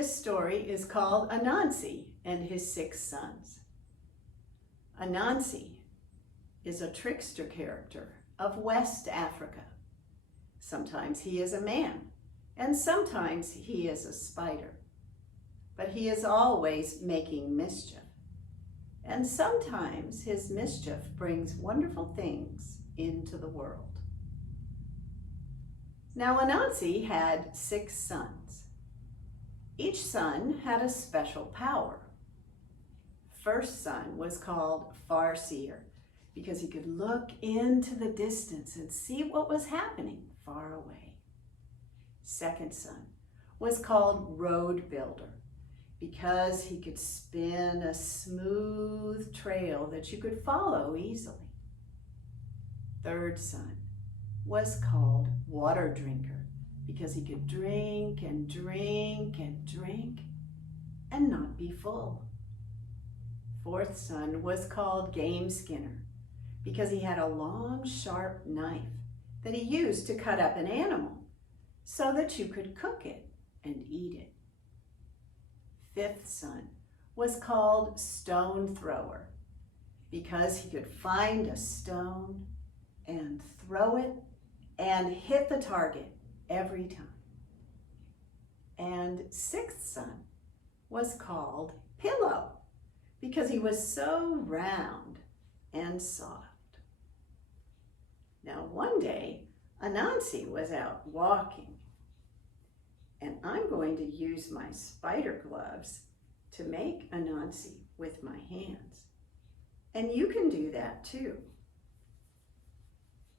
This story is called Anansi and his 6 sons. Anansi is a trickster character of West Africa. Sometimes he is a man, and sometimes he is a spider. But he is always making mischief. And sometimes his mischief brings wonderful things into the world. Now Anansi had 6 sons. Each son had a special power. First son was called Farseer because he could look into the distance and see what was happening far away. Second son was called Road Builder because he could spin a smooth trail that you could follow easily. Third son was called Water Drinker because he could drink and drink and drink and not be full. Fourth son was called Game Skinner because he had a long, sharp knife that he used to cut up an animal so that you could cook it and eat it. Fifth son was called Stone Thrower because he could find a stone and throw it and hit the target every time. And sixth son was called Pillow because he was so round and soft. Now one day, Anansi was out walking, and I'm going to use my spider gloves to make Anansi with my hands. And you can do that too.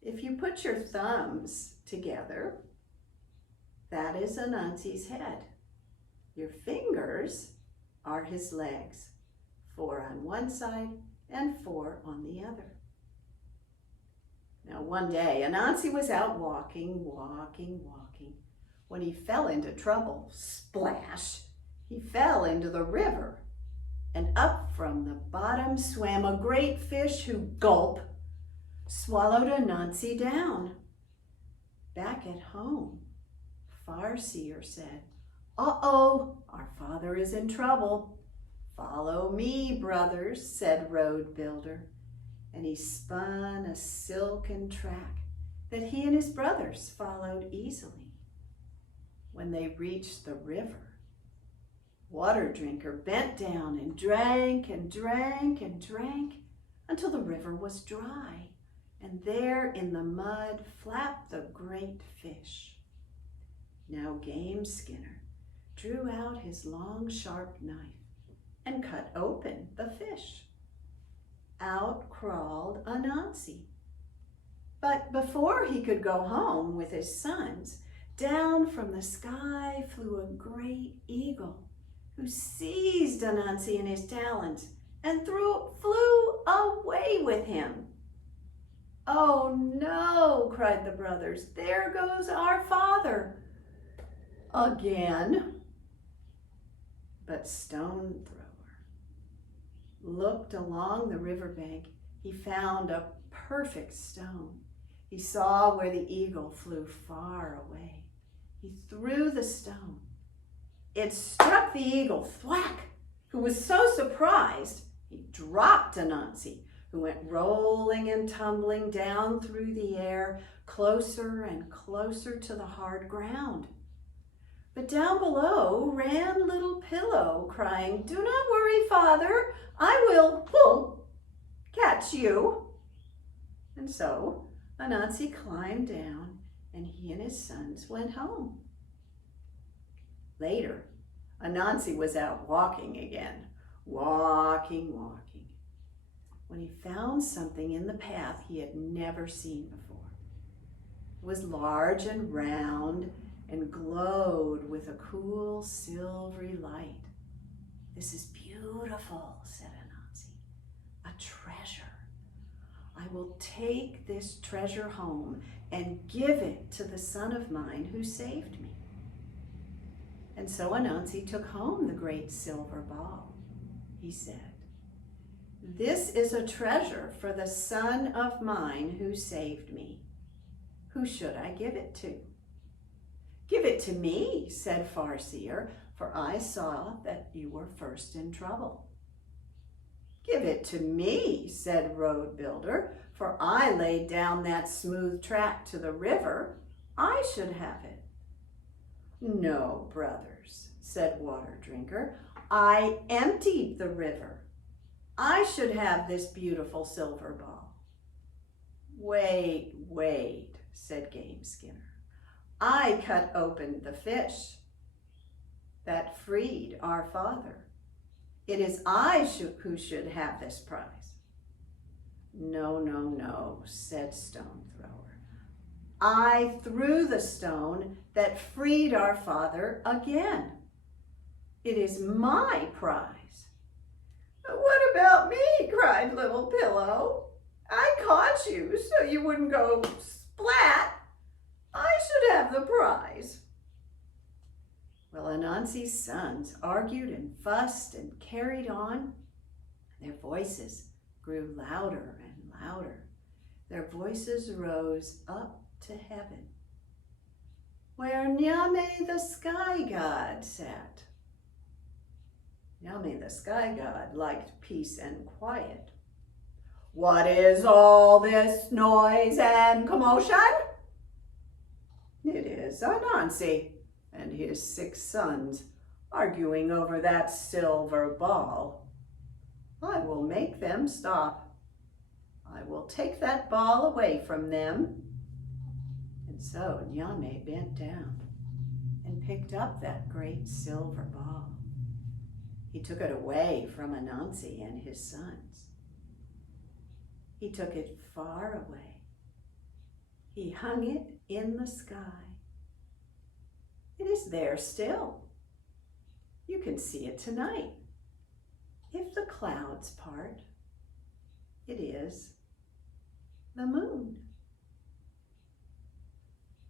If you put your thumbs together, that is Anansi's head. Your fingers are his legs, 4 on one side and 4 on the other. Now one day, Anansi was out walking, when he fell into trouble. Splash! He fell into the river, and up from the bottom swam a great fish who, gulp, swallowed Anansi down. Back at home, Farseer said, "Uh-oh, our father is in trouble." "Follow me, brothers," said Road Builder, and he spun a silken track that he and his brothers followed easily. When they reached the river, Water Drinker bent down and drank and drank and drank until the river was dry, and there in the mud flapped the great fish. Now Game Skinner drew out his long, sharp knife and cut open the fish. Out crawled Anansi. But before he could go home with his sons, down from the sky flew a great eagle who seized Anansi in his talons and flew away with him. "Oh no," cried the brothers, "there goes our father again." But Stone Thrower looked along the riverbank. He found a perfect stone. He saw where the eagle flew far away. He threw the stone. It struck the eagle, thwack, who was so surprised he dropped Anansi, who went rolling and tumbling down through the air, closer and closer to the hard ground. But down below ran little Pillow, crying, "Do not worry, father, I will catch you." And so Anansi climbed down, and he and his sons went home. Later, Anansi was out walking again, walking, when he found something in the path he had never seen before. It was large and round and glowed with a cool silvery light. "This is beautiful," said Anansi, "a treasure. I will take this treasure home and give it to the son of mine who saved me." And so Anansi took home the great silver ball. He said, "This is a treasure for the son of mine who saved me. Who should I give it to?" "Give it to me," said Farseer, "for I saw that you were first in trouble." "Give it to me," said Road Builder, "for I laid down that smooth track to the river. I should have it." "No, brothers," said Water Drinker, "I emptied the river. I should have this beautiful silver ball." Wait, said Game Skinner. "I cut open the fish that freed our father. It is I who should have this prize." No, said Stone Thrower. "I threw the stone that freed our father again. It is my prize." "What about me?" cried Little Pillow. "I caught you so you wouldn't go splat. I should have the prize." Well, Anansi's sons argued and fussed and carried on. Their voices grew louder and louder. Their voices rose up to heaven, where Nyame the Sky God sat. Nyame the Sky God liked peace and quiet. "What is all this noise and commotion?" "It is Anansi and his 6 sons arguing over that silver ball. I will make them stop. I will take that ball away from them." And so Nyame bent down and picked up that great silver ball. He took it away from Anansi and his sons. He took it far away. He hung it in the sky. It is there still. You can see it tonight. If the clouds part, it is the moon.